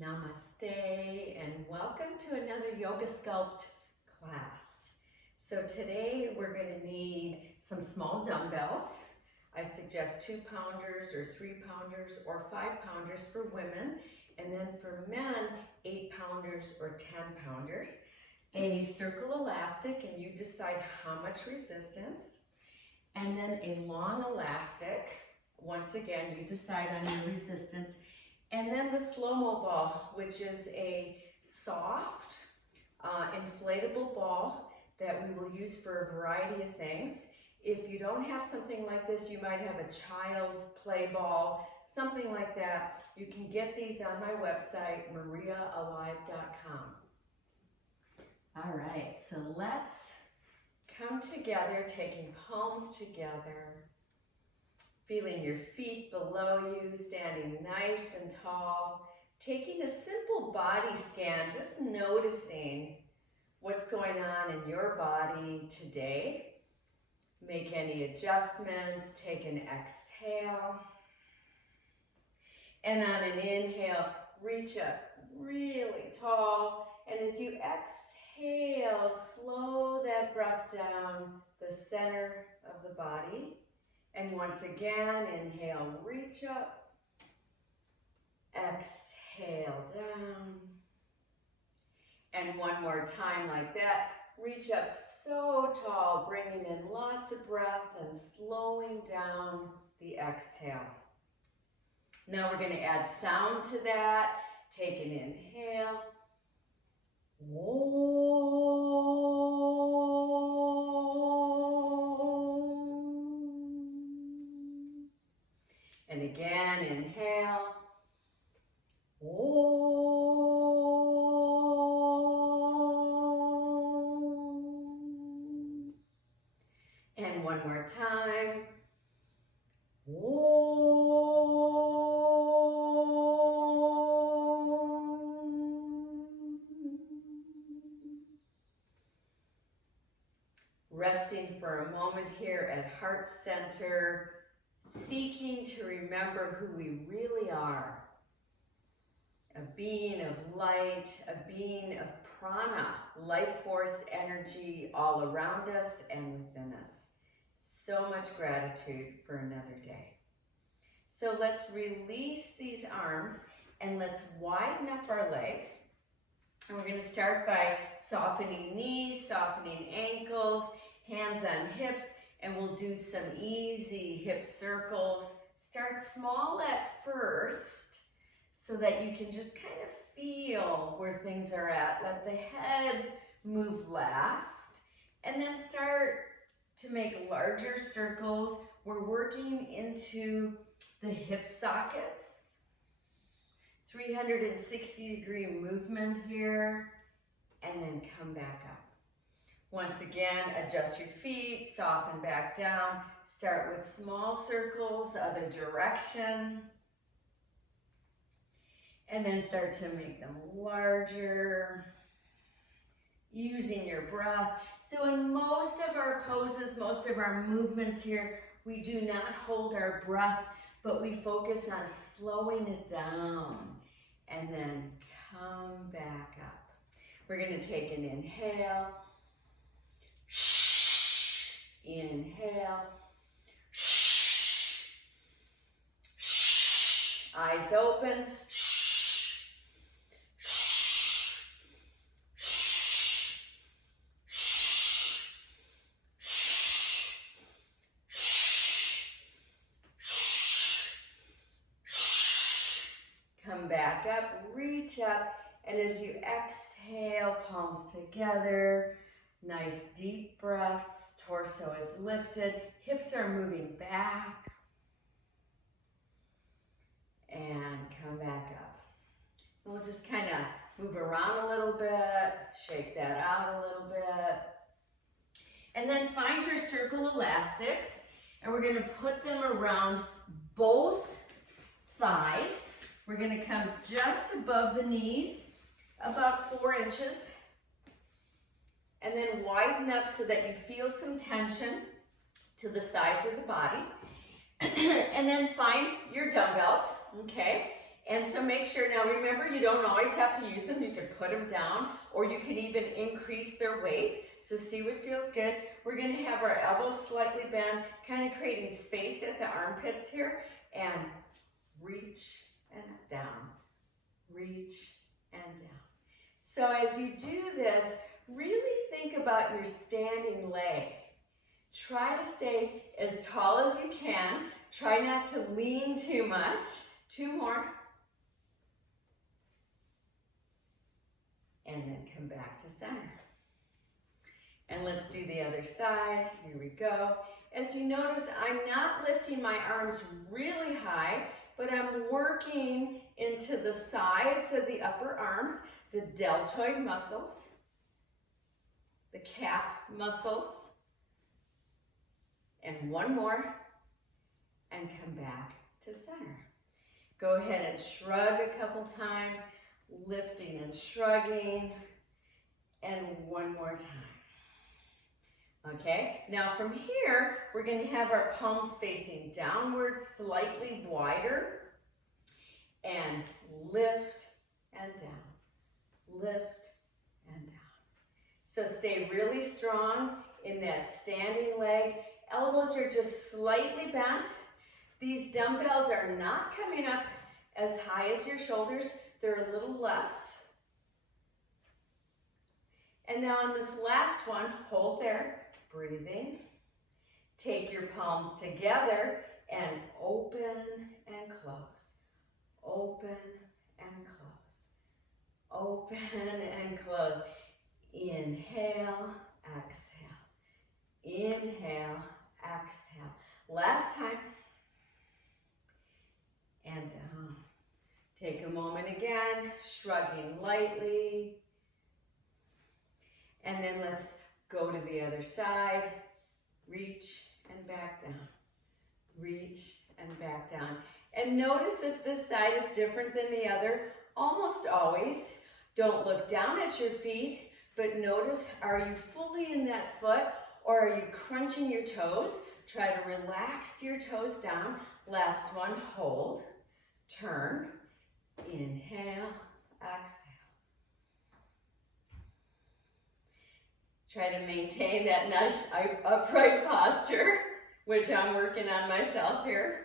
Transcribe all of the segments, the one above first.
Namaste and welcome to another Yoga Sculpt class. So today we're going to need some small dumbbells. I suggest 2-pounders or 3-pounders or 5-pounders for women, and then for men 8-pounders or 10-pounders. A circle elastic, and you decide how much resistance, and then a long elastic. Once again, you decide on your resistance. And then the slo-mo ball, which is a soft, inflatable ball that we will use for a variety of things. If you don't have something like this, you might have a child's play ball, something like that. You can get these on my website, mariaalive.com. All right, so let's come together, taking palms together. Feeling your feet below you, standing nice and tall. Taking a simple body scan, just noticing what's going on in your body today. Make any adjustments, take an exhale. And on an inhale, reach up really tall. And as you exhale, slow that breath down the center of the body. And once again, inhale, reach up, exhale down. And one more time like that, reach up so tall, bringing in lots of breath and slowing down the exhale. Now we're going to add sound to that. Take an inhale. And again, inhale. And one more time. Resting for a moment here at heart center. Seeking to remember who we really are. A being of light, a being of prana, life force energy all around us and within us. So much gratitude for another day. So let's release these arms and let's widen up our legs. And we're going to start by softening knees, softening ankles, hands on hips. And we'll do some easy hip circles. Start small at first so that you can just kind of feel where things are at. Let the head move last. And then start to make larger circles. We're working into the hip sockets. 360-degree movement here. And then come back up. Once again, adjust your feet, soften back down. Start with small circles, other direction. And then start to make them larger. Using your breath. So in most of our poses, most of our movements here, we do not hold our breath, but we focus on slowing it down. And then come back up. We're going to take an inhale. Inhale. Eyes open. Come back up, reach up, and as you exhale, palms together. Nice deep breaths, torso is lifted, hips are moving back. And come back up. And we'll just kind of move around a little bit, shake that out a little bit. And then find your circle elastics, and we're going to put them around both thighs. We're going to come just above the knees, about 4 inches. And then widen up so that you feel some tension to the sides of the body. And then find your dumbbells, okay? And so make sure, now remember, you don't always have to use them. You can put them down, or you can even increase their weight. So see what feels good. We're gonna have our elbows slightly bent, kind of creating space at the armpits here, and reach and down, reach and down. So as you do this, really think about your standing leg. Try to stay as tall as you can. Try not to lean too much. 2 more. And then come back to center. And let's do the other side. Here we go. As you notice, I'm not lifting my arms really high, but I'm working into the sides of the upper arms, the deltoid muscles, the calf muscles, and 1 more, and come back to center. Go ahead and shrug a couple times, lifting and shrugging, and 1 more time. Okay, now from here, we're going to have our palms facing downward, slightly wider, and lift and down, lift and down. So stay really strong in that standing leg. Elbows are just slightly bent. These dumbbells are not coming up as high as your shoulders. They're a little less. And now on this last one, hold there, breathing. Take your palms together and open and close. Open and close. Open and close. Inhale, exhale. Inhale, exhale. Last time. And down. Take a moment again, shrugging lightly. And then let's go to the other side. Reach and back down. Reach and back down. And notice if this side is different than the other. Almost always, don't look down at your feet, but notice, are you fully in that foot, or are you crunching your toes? Try to relax your toes down. Last one, hold, turn, inhale, exhale. Try to maintain that nice upright posture, which I'm working on myself here.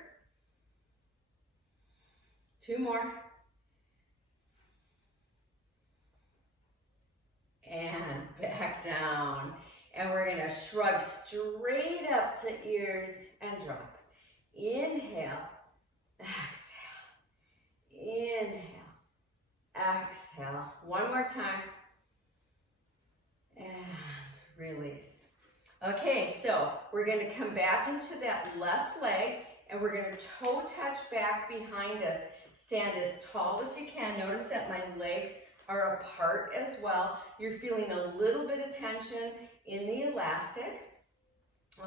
2 more. And back down. And we're going to shrug straight up to ears and drop. Inhale, exhale. Inhale, exhale. 1 more time. And release. Okay, so we're going to come back into that left leg, and we're going to toe touch back behind us. Stand as tall as you can. Notice that my legs are apart as well. You're feeling a little bit of tension in the elastic.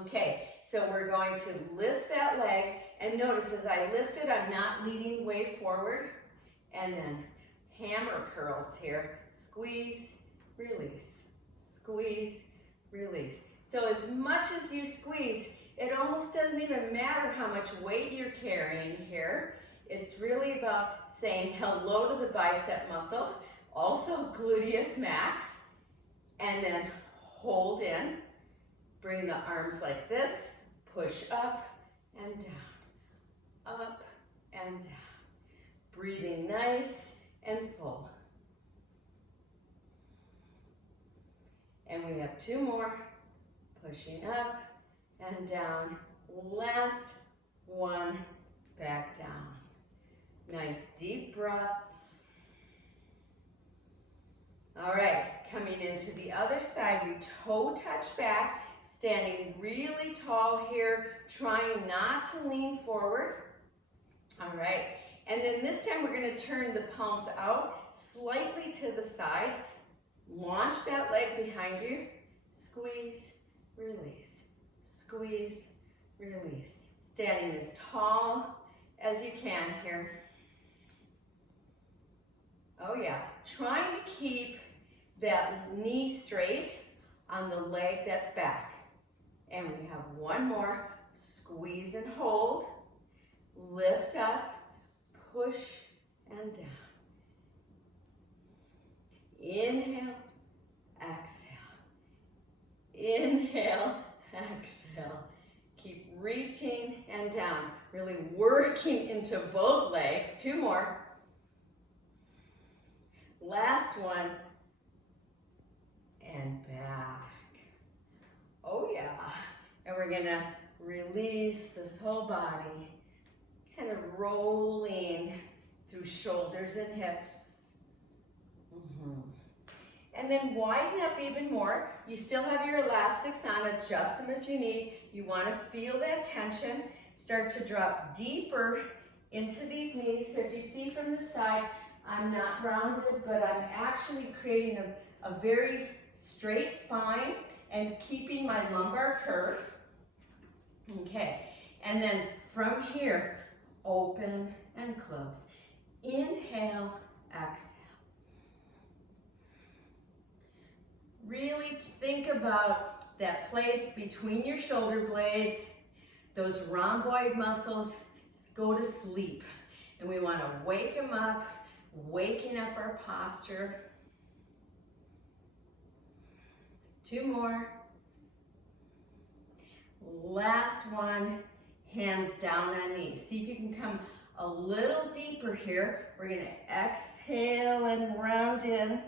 Okay, so we're going to lift that leg, and notice as I lift it, I'm not leaning way forward. And then hammer curls here. Squeeze, release. Squeeze, release. So as much as you squeeze, it almost doesn't even matter how much weight you're carrying here. It's really about saying hello to the bicep muscle, also gluteus max, and then hold in. Bring the arms like this, push up and down, up and down. Breathing nice and full. And we have 2 more, pushing up and down. Last one, back down. Nice deep breaths. All right, coming into the other side, we toe touch back, standing really tall here, trying not to lean forward. All right, and then this time we're going to turn the palms out slightly to the sides. Launch that leg behind you. Squeeze, release. Squeeze, release. Standing as tall as you can here. Oh yeah, trying to keep that knee straight on the leg that's back. And we have 1 more. Squeeze and hold. Lift up, push and down. Inhale, exhale. Inhale, exhale. Keep reaching and down. Really working into both legs. 2 more. Last one. And back. Oh yeah. And we're gonna release this whole body. Kind of rolling through shoulders and hips. And then widen up even more. You still have your elastics on, adjust them if you need. You want to feel that tension. Start to drop deeper into these knees. So if you see from the side, I'm not rounded, but I'm actually creating a very straight spine and keeping my lumbar curve. Okay, and then from here, open and close. Inhale, exhale. Really think about that place between your shoulder blades. Those rhomboid muscles go to sleep. And we want to wake them up, waking up our posture. 2 more. Last one, hands down on knees. See if you can come a little deeper here. We're going to exhale and round in.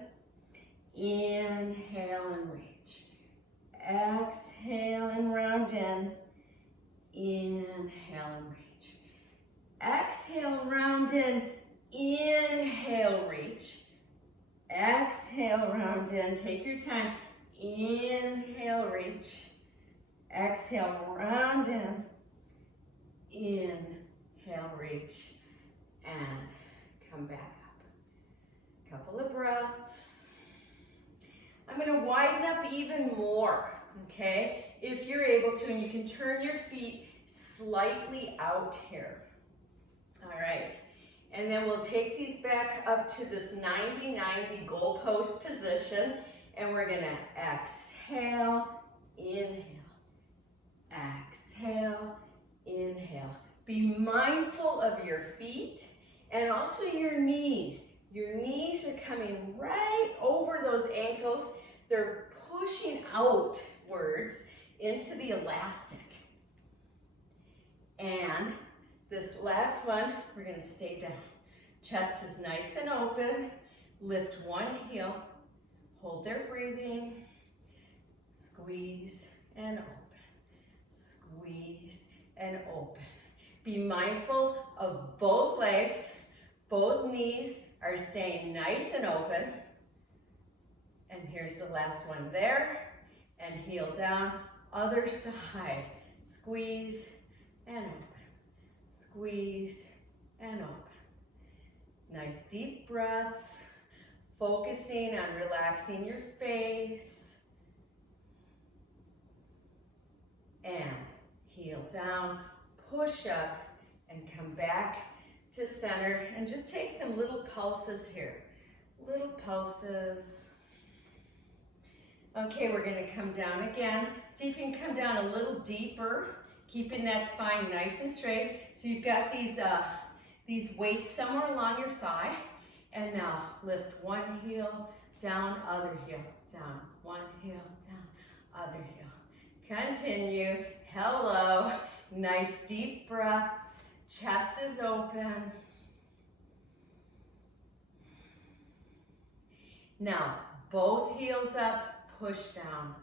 Inhale and reach. Exhale and round in. Inhale and reach. Exhale, round in. Inhale, reach. Exhale, round in. Take your time. Inhale, reach. Exhale, round in. Inhale, reach. And come back up. Couple of breaths. I'm going to widen up even more, okay? If you're able to, and you can turn your feet slightly out here. All right. And then we'll take these back up to this 90-90 goalpost position. And we're going to exhale, inhale, exhale, inhale. Be mindful of your feet and also your knees. Your knees are coming right over those ankles. They're pushing outwards into the elastic. And this last one, we're going to stay down. Chest is nice and open. Lift one heel. Hold their breathing. Squeeze and open. Squeeze and open. Be mindful of both legs. Both knees are staying nice and open. And here's the last one there. And heel down. Other side. Squeeze and open. Squeeze and open. Nice deep breaths. Focusing on relaxing your face. And heel down. Push up and come back to center. And just take some little pulses here. Little pulses. Okay, we're going to come down again. See if you can come down a little deeper, keeping that spine nice and straight. So you've got these weights somewhere along your thigh. And now lift one heel, down, other heel, down. One heel, down, other heel. Continue. Hello. Nice deep breaths. Chest is open. Now, both heels up. Push down.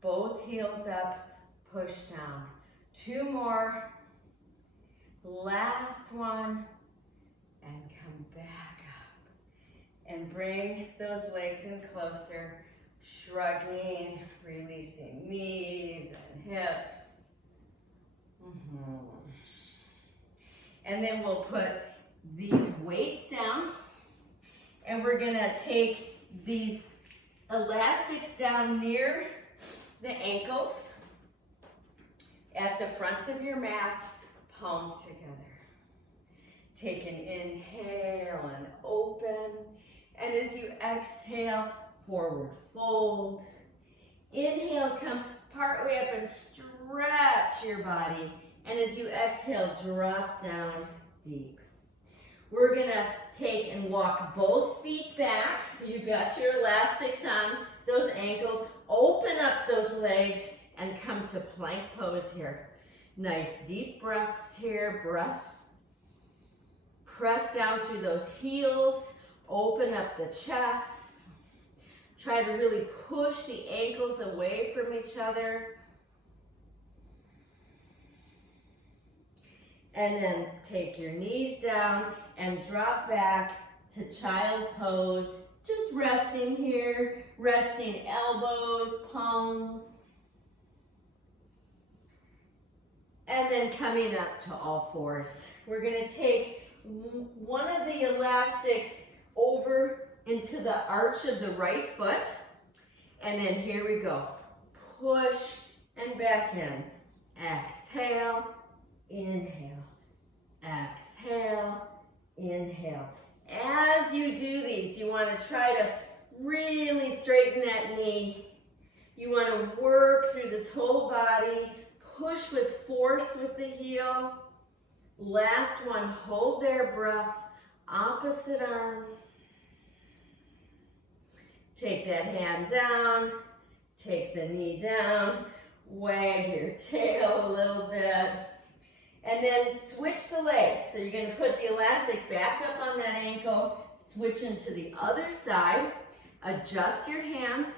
Both heels up, push down. 2 more. Last one. And come back up. And bring those legs in closer. Shrugging, releasing knees and hips. And then we'll put these weights down. And we're going to take these elastics down near the ankles at the fronts of your mats, palms together. Take an inhale and open. And as you exhale, forward fold. Inhale, come partway up and stretch your body. And as you exhale, drop down deep. We're gonna take and walk both feet back. You've got your elastics on those ankles. Open up those legs and come to plank pose here. Nice deep breaths here, breath. Press down through those heels. Open up the chest. Try to really push the ankles away from each other. And then take your knees down and drop back to child pose. Just resting here, resting elbows, palms. And then coming up to all fours. We're gonna take one of the elastics over into the arch of the right foot. And then here we go. Push and back in. Exhale, inhale. Exhale, inhale. As you do these, you want to try to really straighten that knee. You want to work through this whole body. Push with force with the heel. Last one, hold their breath. Opposite arm. Take that hand down. Take the knee down. Wag your tail a little bit. And then switch the legs. So you're going to put the elastic back up on that ankle, switch into the other side, adjust your hands,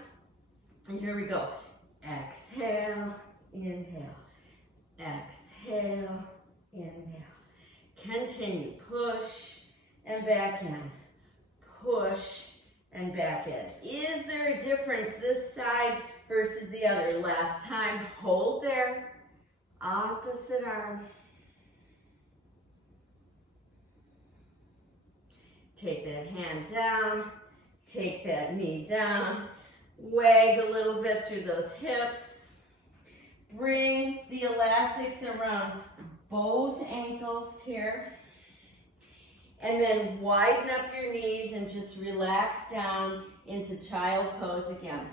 and here we go. Exhale, inhale. Exhale, inhale. Continue, push and back in. Push and back in. Is there a difference this side versus the other? Last time, hold there. Opposite arm. Take that hand down, take that knee down, wag a little bit through those hips. Bring the elastics around both ankles here. And then widen up your knees and just relax down into child pose again.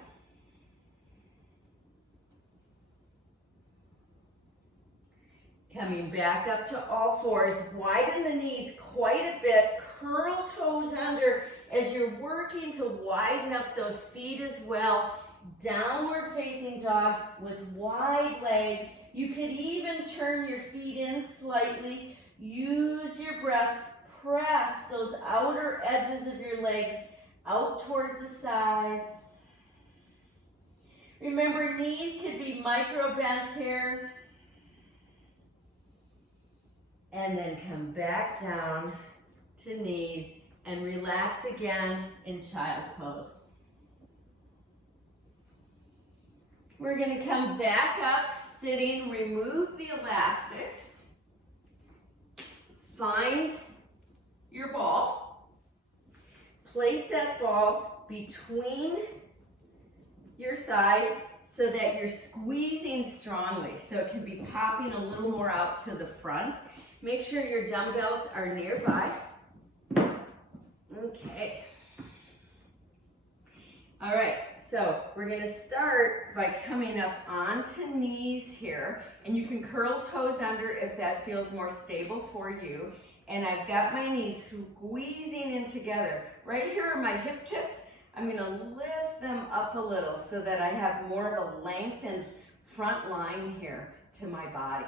Coming back up to all fours, widen the knees quite a bit, curl toes under as you're working to widen up those feet as well. Downward facing dog with wide legs. You could even turn your feet in slightly. Use your breath, press those outer edges of your legs out towards the sides. Remember, knees could be micro bent here. And then come back down to knees and relax again in child pose. We're going to come back up, sitting, remove the elastics. Find your ball. Place that ball between your thighs so that you're squeezing strongly. So it can be popping a little more out to the front. Make sure your dumbbells are nearby. Okay. All right, so we're gonna start by coming up onto knees here, and you can curl toes under if that feels more stable for you. And I've got my knees squeezing in together. Right here are my hip tips. I'm gonna lift them up a little so that I have more of a lengthened front line here to my body.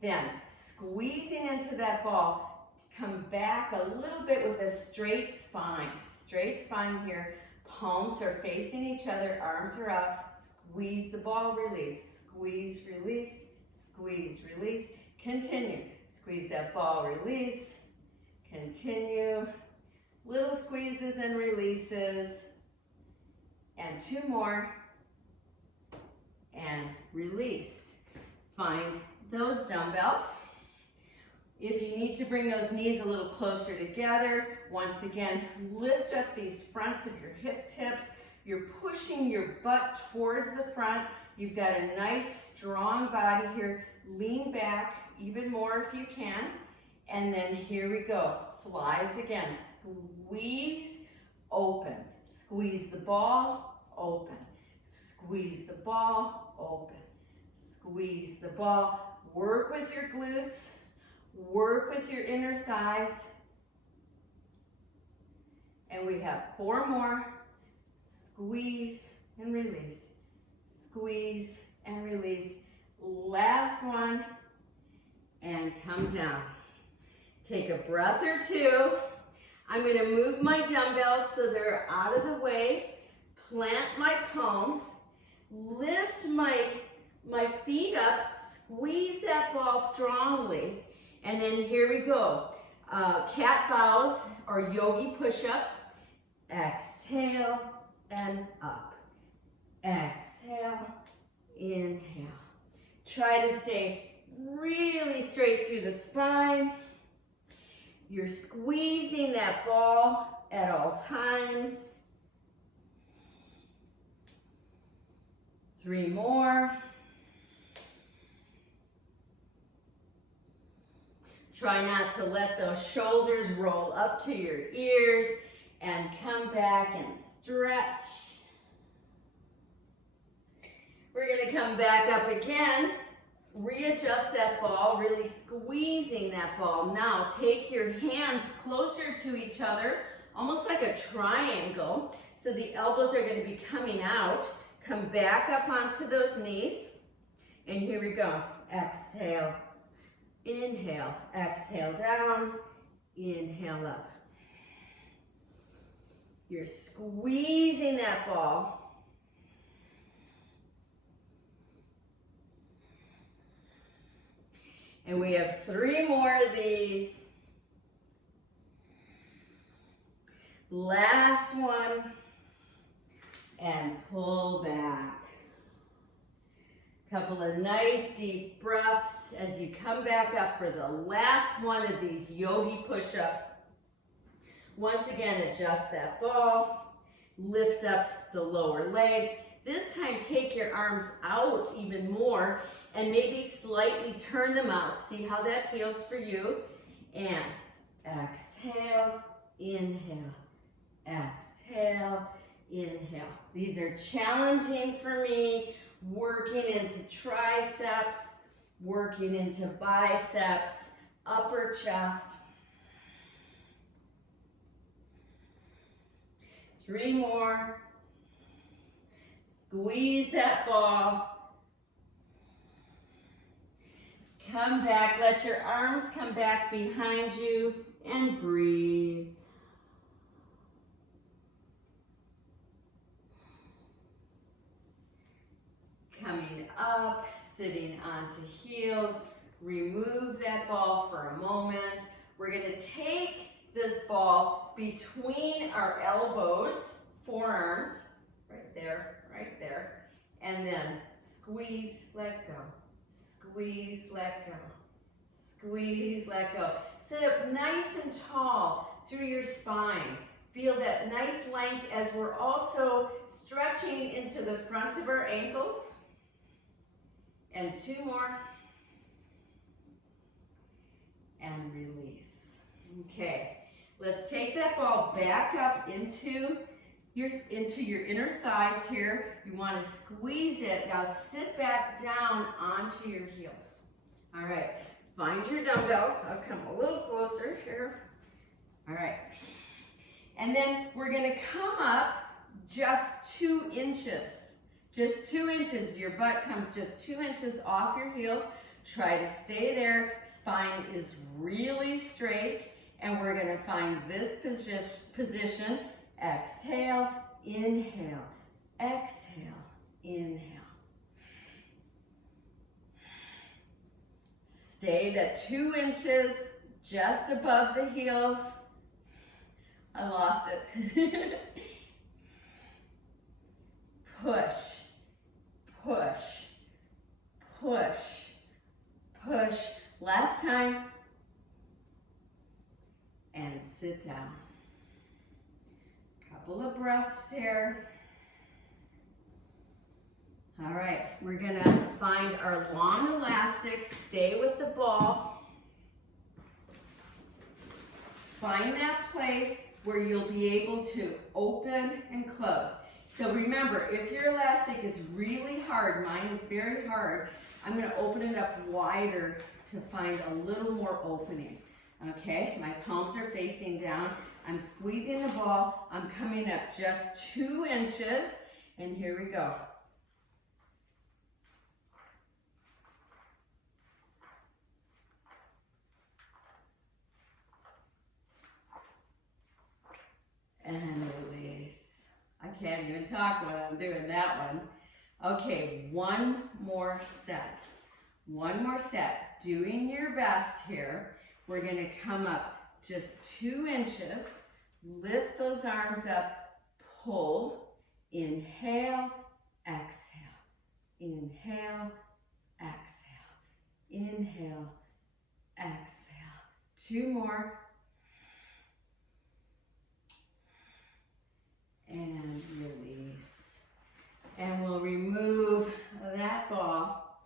Then, squeezing into that ball, come back a little bit with a straight spine. Straight spine here. Palms are facing each other, arms are out. Squeeze the ball, release. Squeeze, release, squeeze, release. Continue. Squeeze that ball, release. Continue. Little squeezes and releases. And two more. And release. Find those dumbbells. If you need to bring those knees a little closer together, once again, lift up these fronts of your hip tips. You're pushing your butt towards the front. You've got a nice, strong body here. Lean back even more if you can. And then here we go. Flies again. Squeeze, open. Squeeze the ball, open. Squeeze the ball, open. Squeeze the ball. Work with your glutes, work with your inner thighs, And we have 4 more. Squeeze and release. Squeeze and release. Last one. And come down. Take a breath or two. I'm going to move my dumbbells so they're out of the way. Plant my palms. Lift my feet up. Squeeze that ball strongly. And then here we go. Cat bows or yogi push-ups. Exhale and up. Exhale, inhale. Try to stay really straight through the spine. You're squeezing that ball at all times. 3 more. Try not to let those shoulders roll up to your ears, and come back and stretch. We're going to come back up again. Readjust that ball, really squeezing that ball. Now take your hands closer to each other, almost like a triangle. So the elbows are going to be coming out. Come back up onto those knees. And here we go. Exhale, inhale, exhale down, inhale up. You're squeezing that ball. And we have 3 more of these. Last one. And pull back. Couple of nice deep breaths as you come back up for the last one of these yogi push-ups. Once again, adjust that ball. Lift up the lower legs. This time, take your arms out even more and maybe slightly turn them out. See how that feels for you. And exhale, inhale, exhale, inhale. These are challenging for me, working into triceps, working into biceps, upper chest. 3 more. Squeeze that ball. Come back, let your arms come back behind you and breathe. Coming up, sitting onto heels. Remove that ball for a moment. We're going to take this ball between our elbows, forearms, right there, and then squeeze, let go. Squeeze, let go. Squeeze, let go. Sit up nice and tall through your spine. Feel that nice length as we're also stretching into the fronts of our ankles. And 2 more. And release. Okay, let's take that ball back up into your inner thighs here. You want to squeeze it. Now sit back down onto your heels. All right, find your dumbbells. I'll come a little closer here. All right. And then we're going to come up just 2 inches. Just 2 inches. Your butt comes just 2 inches off your heels. Try to stay there. Spine is really straight. And we're going to find this position. Exhale, inhale, exhale, inhale. Stay at 2 inches just above the heels. I lost it. Push, push, push, push. Last time. And sit down. Couple of breaths here. All right, we're gonna find our long elastics. Stay with the ball. Find that place where you'll be able to open and close. So remember, if your elastic is really hard, mine is very hard, I'm gonna open it up wider to find a little more opening. Okay, my palms are facing down. I'm squeezing the ball. I'm coming up just 2 inches, and here we go. And release. I can't even talk when I'm doing that one. Okay, one more set. One more set. Doing your best here. We're going to come up just 2 inches. Lift those arms up. Pull. Inhale. Exhale. Inhale. Exhale. Inhale. Exhale. 2 more. And release. And we'll remove that ball.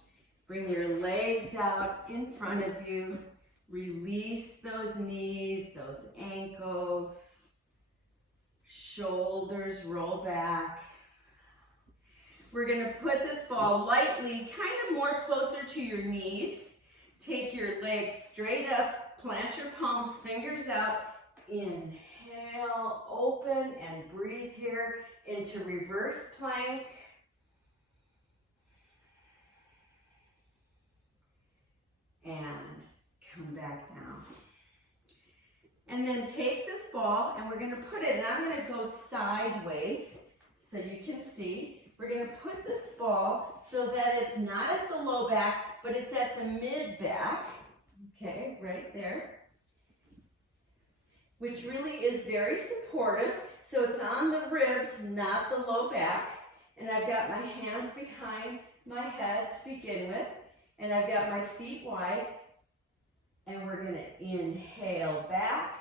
Bring your legs out in front of you. Release those knees, those ankles. Shoulders roll back. We're going to put this ball lightly, kind of more closer to your knees. Take your legs straight up. Plant your palms, fingers out. Inhale, open, and breathe here into reverse plank. And come back down. And then take this ball, and we're going to put it, and I'm going to go sideways so you can see. We're going to put this ball so that it's not at the low back, but it's at the mid back. Okay, right there. Which really is very supportive. So it's on the ribs, not the low back. And I've got my hands behind my head to begin with. And I've got my feet wide. And we're going to inhale back,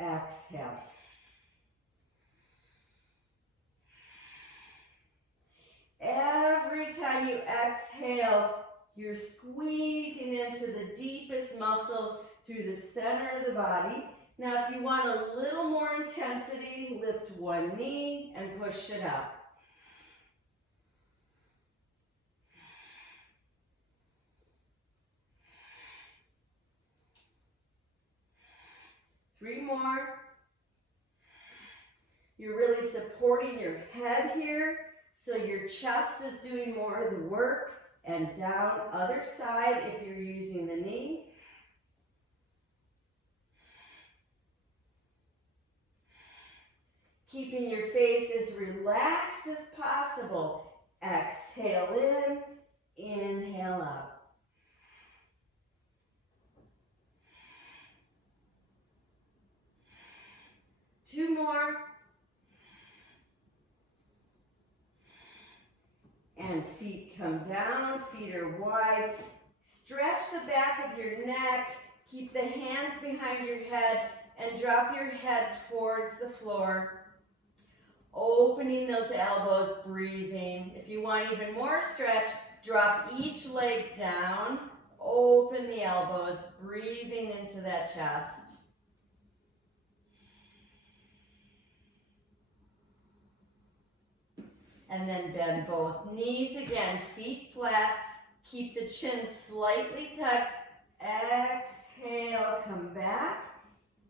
exhale. Every time you exhale, you're squeezing into the deepest muscles through the center of the body. Now, if you want a little more intensity, lift one knee and push it up. Three more. You're really supporting your head here, so your chest is doing more of the work. And down, other side if you're using the knee. Keeping your face as relaxed as possible. Exhale in, inhale out. Two more. And feet come down, feet are wide. Stretch the back of your neck. Keep the hands behind your head and drop your head towards the floor. Opening those elbows, breathing. If you want even more stretch, drop each leg down. Open the elbows, breathing into that chest. And then bend both knees again, feet flat. Keep the chin slightly tucked. Exhale, come back.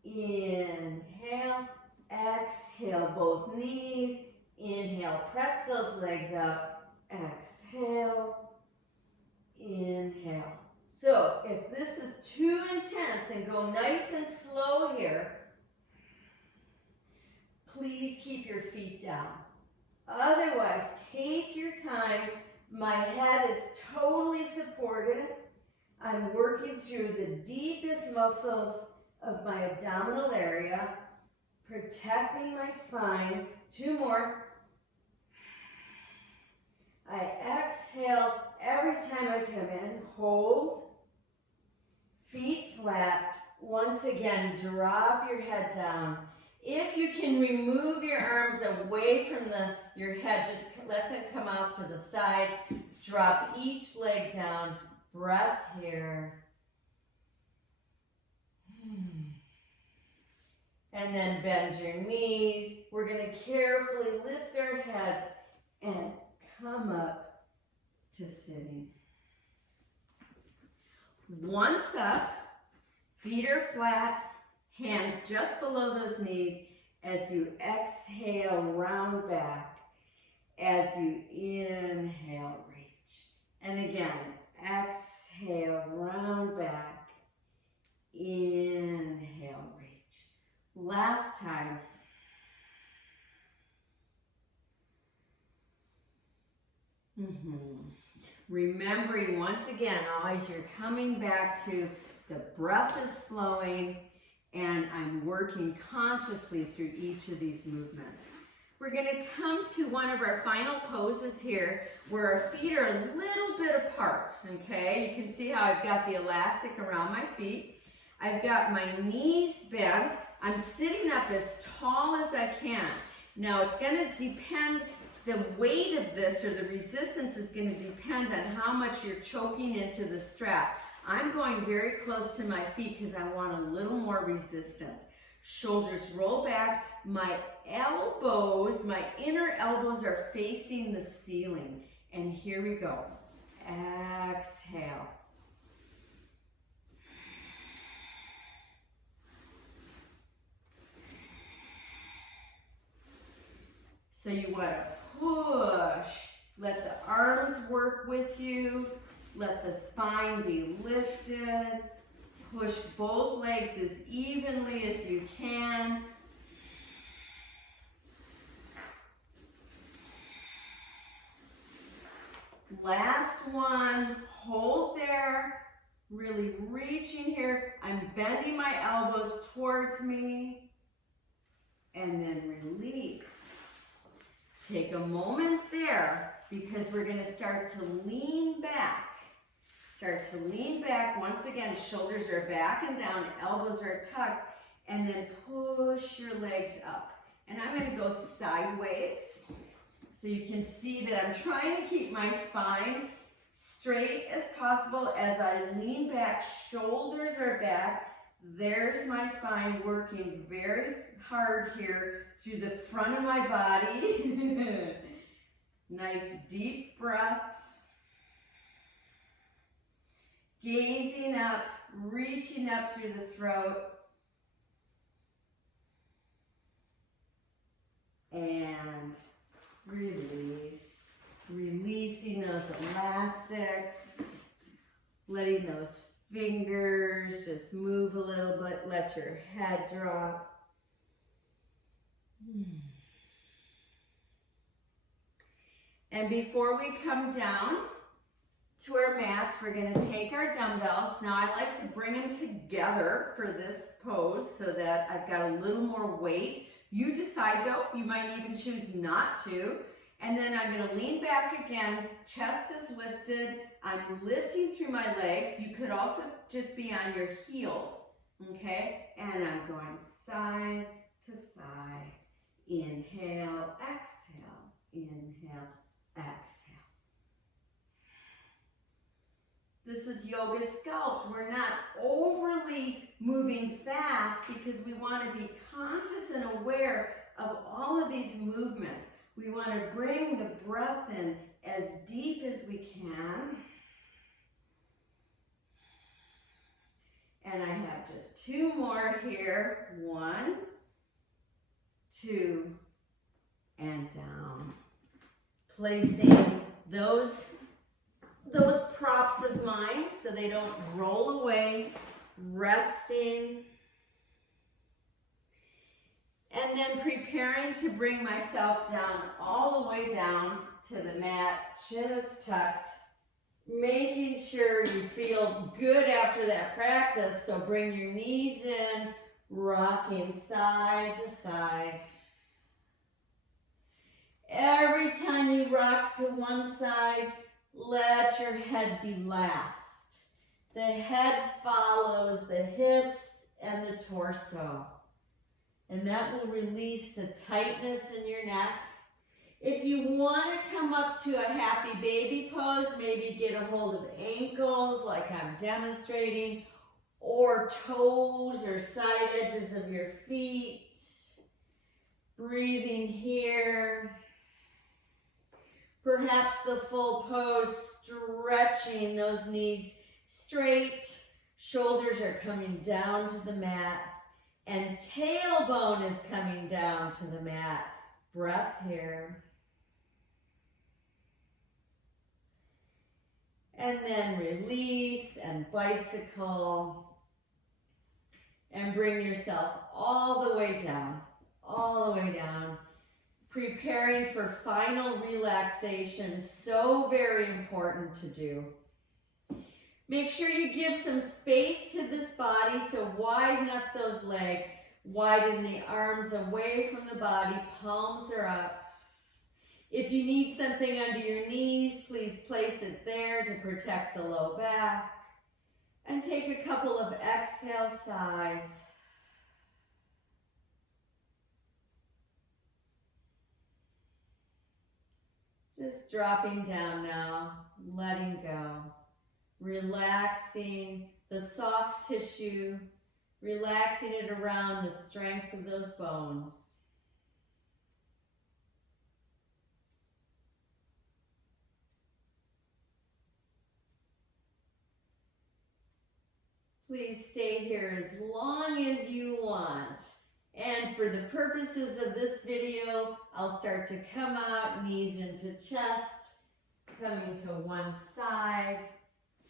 Inhale, exhale, both knees. Inhale, press those legs up. Exhale, inhale. So if this is too intense and go nice and slow here, please keep your feet down. Otherwise, take your time. My head is totally supported. I'm working through the deepest muscles of my abdominal area, protecting my spine. Two more. I exhale every time I come in. Hold. Feet flat. Once again, drop your head down. If you can remove your arms away from your head, just let them come out to the sides. Drop each leg down. Breath here. And then bend your knees. We're going to carefully lift our heads and come up to sitting. Once up, feet are flat. Hands just below those knees as you exhale, round back. As you inhale, reach. And again, exhale, round back. Inhale, reach. Last time. Remembering once again, always you're coming back to the breath is flowing and I'm working consciously through each of these movements. We're going to come to one of our final poses here where our feet are a little bit apart, okay? You can see how I've got the elastic around my feet. I've got my knees bent. I'm sitting up as tall as I can. Now it's going to depend, the weight of this or the resistance is going to depend on how much you're choking into the strap. I'm going very close to my feet because I want a little more resistance. Shoulders roll back. My elbows, my inner elbows are facing the ceiling. And here we go. Exhale. So you want to push. Let the arms work with you. Let the spine be lifted. Push both legs as evenly as you can. Last one, hold there, really reaching here. I'm bending my elbows towards me and then release. Take a moment there because we're going to start to lean back. Start to lean back. Once again, shoulders are back and down, elbows are tucked, and then push your legs up. And I'm going to go sideways so you can see that I'm trying to keep my spine straight as possible as I lean back. Shoulders are back. There's my spine working very hard here through the front of my body. Nice deep breaths. Gazing up, reaching up through the throat. And release. Releasing those elastics. Letting those fingers just move a little bit. Let your head drop. And before we come down to our mats, we're going to take our dumbbells. Now I like to bring them together for this pose so that I've got a little more weight. You decide though, you might even choose not to. And then I'm going to lean back again, chest is lifted, I'm lifting through my legs. You could also just be on your heels, okay? And I'm going side to side. Inhale, exhale, inhale, exhale. This is Yoga Sculpt. We're not overly moving fast because we want to be conscious and aware of all of these movements. We want to bring the breath in as deep as we can. And I have just two more here. 1, 2, and down. Placing those props of mine so they don't roll away, resting, and then preparing to bring myself down, all the way down to the mat, chin is tucked, making sure you feel good after that practice. So bring your knees in, rocking side to side. Every time you rock to one side, let your head be last. The head follows the hips and the torso. And that will release the tightness in your neck. If you want to come up to a happy baby pose, maybe get a hold of ankles like I'm demonstrating, or toes or side edges of your feet. Breathing here. Perhaps the full pose, stretching those knees straight. Shoulders are coming down to the mat. and tailbone is coming down to the mat. Breath here. And then release and bicycle. And bring yourself all the way down, all the way down. Preparing for final relaxation, so very important to do. Make sure you give some space to this body, so widen up those legs, widen the arms away from the body, palms are up. If you need something under your knees, please place it there to protect the low back. And take a couple of exhale sighs. Just dropping down now, letting go. Relaxing the soft tissue, relaxing it around the strength of those bones. Please stay here as long as you want. And for the purposes of this video, I'll start to come out, knees into chest, coming to one side,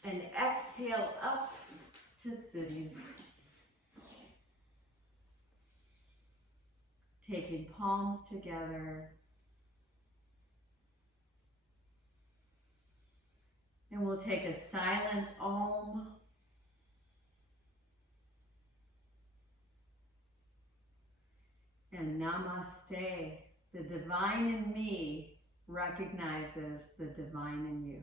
and exhale up to sitting. Taking palms together. And we'll take a silent Om. And Namaste. The divine in me recognizes the divine in you.